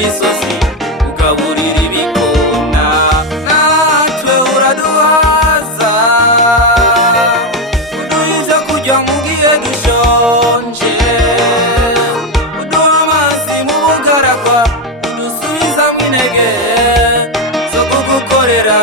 imisozi ugaburira ibikona, natwe uraduhaza uduha ivyo kurya mu gihe dushonje, uduha amazi mu bugaragwa, udusubizamwo intege zo kugukorera.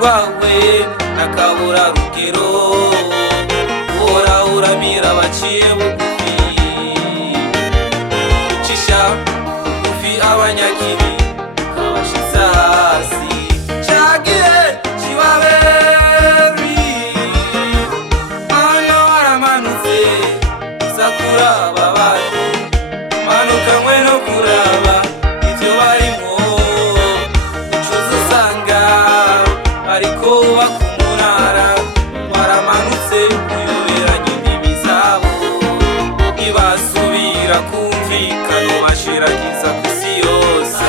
Wawe nakabura rugero, uhora uramira abaciye bugufi, ucisha bugufi abanyakibi ukabashiza hasi. Cagihe cibaberi hano haramanutse uza kuraba abantu, umanukanywe no kuraba ivyo barimwo, ucuza usanga ariko bakumurara waramanutse uyoberanya imbibi zabo, ntibasubira kumvikana ubashiragiza kw'isi yose.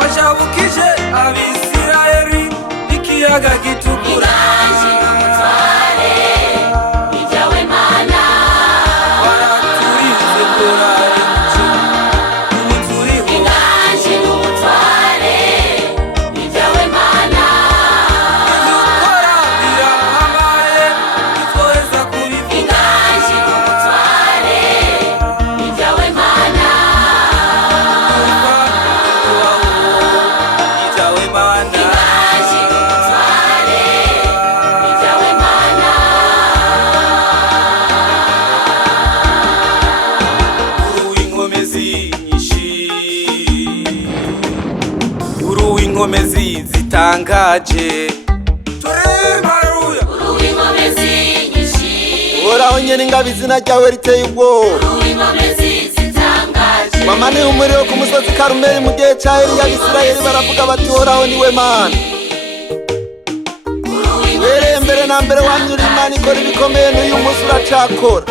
Wacabukije Abisirayeli ikiyaga gitukura, waraturinze kurara inkomezi zitangaje. Haleluya. Inkomezi nyinshi. Uhoraho nyene ingabo izina ryawe riteye ubwoba. Inkomezi zitangaje. Wamaniye umuriro ku musozi Karumeli mu gihe ca Eliya, Abisirayeli baravuga bati Uhoraho niwe Mana. Wereye mbere na mbere wanyura Imana ikora ibikomeye, n'uyu munsi uracakora.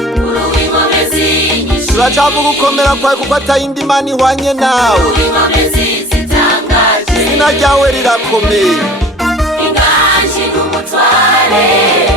Turacavuga gukomera kwawe kuko atayindi Mana ihwanye nawe. Izina ryawe rirakomeye. Inganji n'umutware.